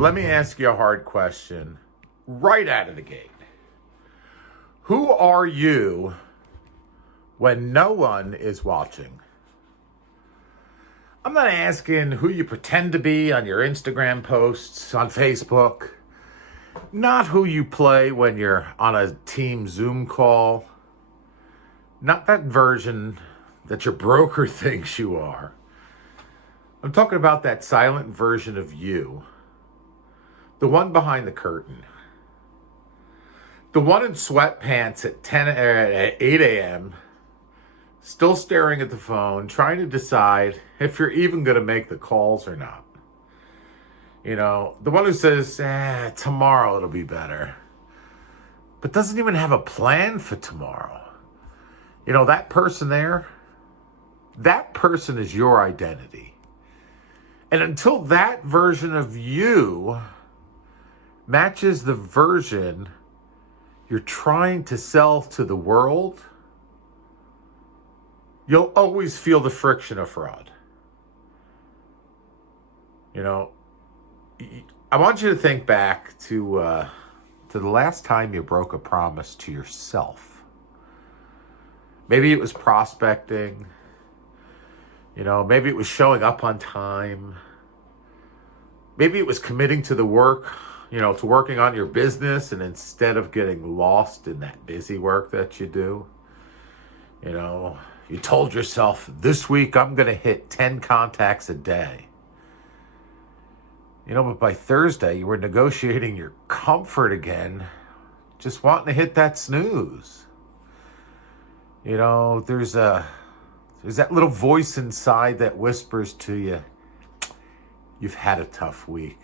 Let me ask you a hard question right out of the gate. Who are you when no one is watching? I'm not asking who you pretend to be on your Instagram posts, on Facebook. Not who you play when you're on a team Zoom call. Not that version that your broker thinks you are. I'm talking about that silent version of you. The one behind the curtain. The one in sweatpants at 8 a.m., still staring at the phone, trying to decide if you're even going to make the calls or not. You know, the one who says, tomorrow it'll be better, but doesn't even have a plan for tomorrow. You know, that person there, that person is your identity. And until that version of you matches the version you're trying to sell to the world, you'll always feel the friction of fraud. You know, I want you to think back to the last time you broke a promise to yourself. Maybe it was prospecting. You know, maybe it was showing up on time. Maybe it was committing to the work, to working on your business, and instead of getting lost in that busy work that you do, you told yourself, this week I'm going to hit 10 contacts a day. But by Thursday you were negotiating your comfort again, just wanting to hit that snooze. There's that little voice inside that whispers to you, you've had a tough week.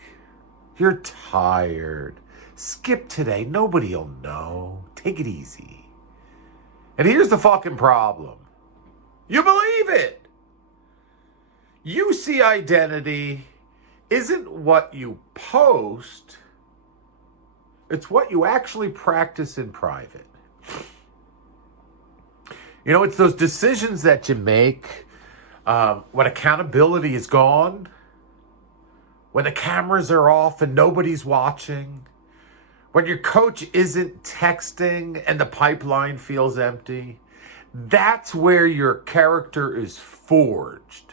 You're tired. Skip today. Nobody'll know. Take it easy. And here's the fucking problem. You believe it. You see identity isn't what you post. It's what you actually practice in private. It's those decisions that you make when accountability is gone, when the cameras are off and nobody's watching, when your coach isn't texting and the pipeline feels empty. That's where your character is forged.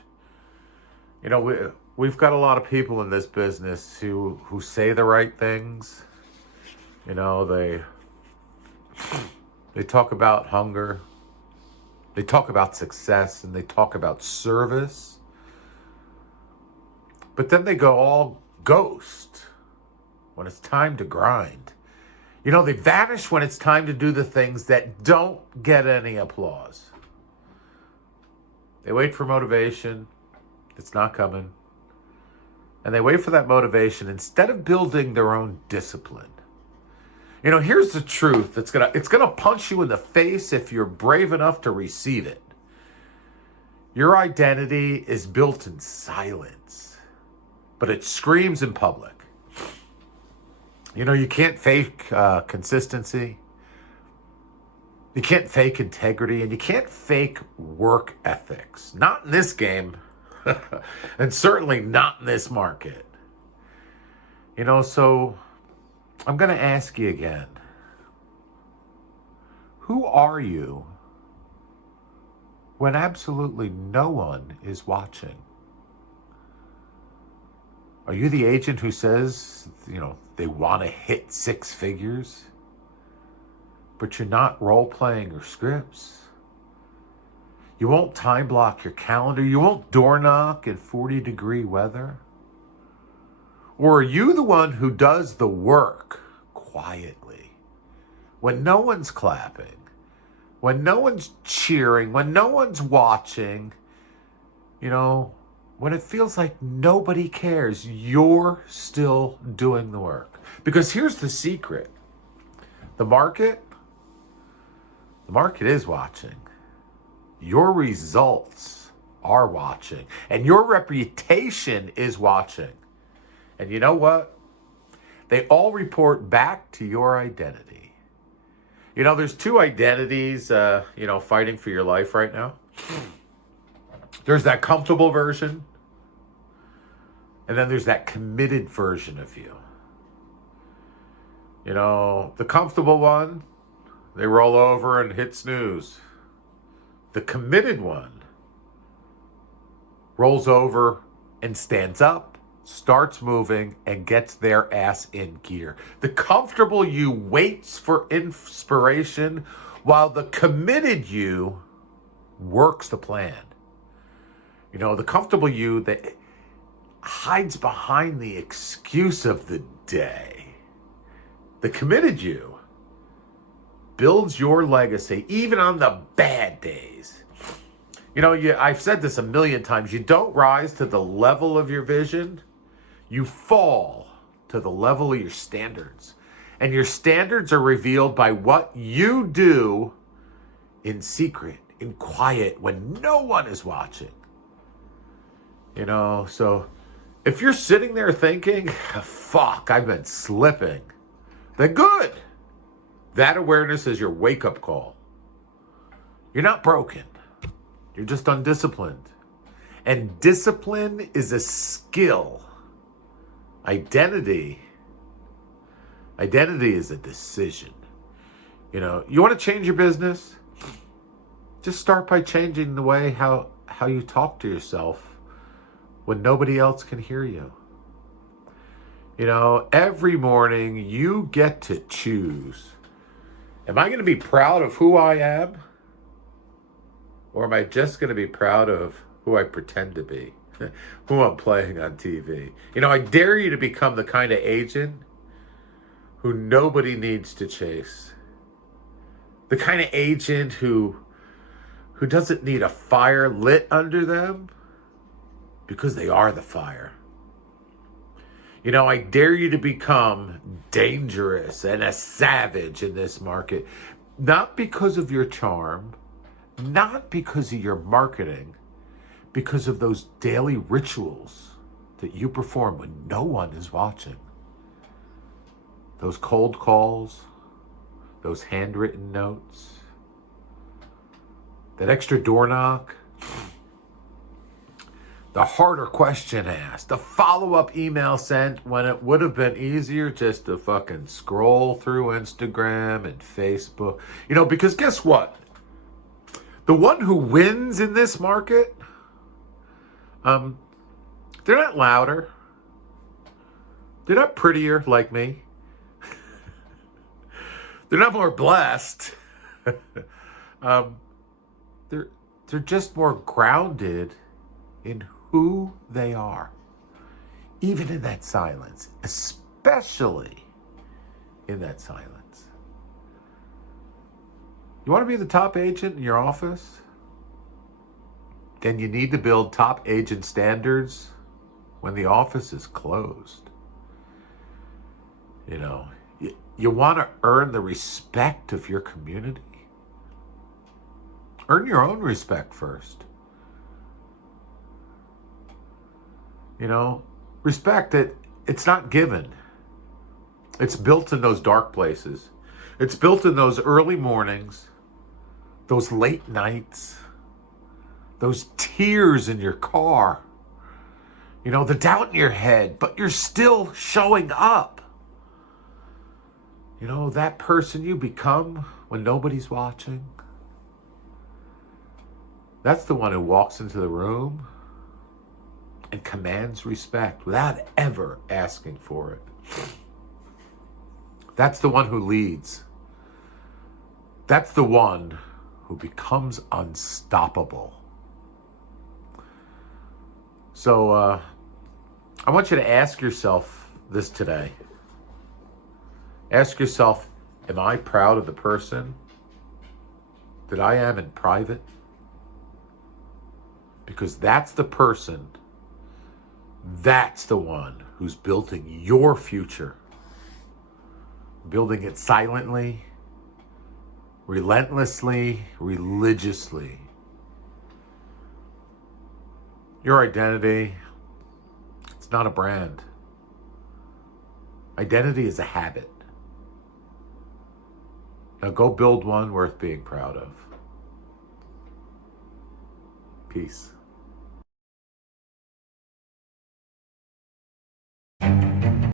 We've got a lot of people in this business who say the right things. They talk about hunger. They talk about success, and they talk about service. But then they go all ghost when it's time to grind. They vanish when it's time to do the things that don't get any applause. They wait for motivation. It's not coming. And they wait for that motivation instead of building their own discipline. Here's the truth. It's gonna punch you in the face if you're brave enough to receive it. Your identity is built in silence, but it screams in public. You can't fake consistency. You can't fake integrity, and you can't fake work ethics. Not in this game, and certainly not in this market. So I'm going to ask you again. Who are you when absolutely no one is watching? Are you the agent who says, they want to hit 6 figures, but you're not role-playing your scripts? You won't time block your calendar. You won't door knock in 40-degree weather. Or are you the one who does the work quietly when no one's clapping, when no one's cheering, when no one's watching, when it feels like nobody cares, you're still doing the work? Because here's the secret. The market is watching. Your results are watching. And your reputation is watching. And you know what? They all report back to your identity. There's 2 identities, fighting for your life right now. There's that comfortable version And then there's that committed version of you. You know, the comfortable one, they roll over and hit snooze. The committed one rolls over and stands up, starts moving, and gets their ass in gear. The comfortable you waits for inspiration, while the committed you works the plan. You know, the comfortable you that hides behind the excuse of the day. The committed you builds your legacy even on the bad days. You know, I've said this a million times. You don't rise to the level of your vision. You fall to the level of your standards. And your standards are revealed by what you do in secret, in quiet, when no one is watching. You know, so if you're sitting there thinking, fuck, I've been slipping, then good. That awareness is your wake-up call. You're not broken. You're just undisciplined. And discipline is a skill. Identity is a decision. You know, you want to change your business? Just start by changing the way how you talk to yourself when nobody else can hear you. You know, every morning you get to choose. Am I going to be proud of who I am? Or am I just going to be proud of who I pretend to be? Who I'm playing on TV? You know, I dare you to become the kind of agent who nobody needs to chase. The kind of agent who doesn't need a fire lit under them because they are the fire. You know, I dare you to become dangerous and a savage in this market, not because of your charm, not because of your marketing, because of those daily rituals that you perform when no one is watching. Those cold calls, those handwritten notes, that extra door knock, the harder question asked, the follow-up email sent when it would have been easier just to fucking scroll through Instagram and Facebook. You know, because guess what? The one who wins in this market, they're not louder. They're not prettier like me. They're not more blessed. They're just more grounded in who they are, even in that silence, especially in that silence. You want to be the top agent in your office? Then you need to build top agent standards when the office is closed. You know, you want to earn the respect of your community. Earn your own respect first. You know, respect it's not given. It's built in those dark places. It's built in those early mornings, those late nights, those tears in your car. You know, the doubt in your head, but you're still showing up. You know, that person you become when nobody's watching. That's the one who walks into the room and commands respect without ever asking for it. That's the one who leads. That's the one who becomes unstoppable. So I want you to ask yourself this today. Ask yourself, am I proud of the person that I am in private? Because that's the person, that's the one who's building your future. Building it silently, relentlessly, religiously. Your identity, it's not a brand. Identity is a habit. Now go build one worth being proud of. Peace.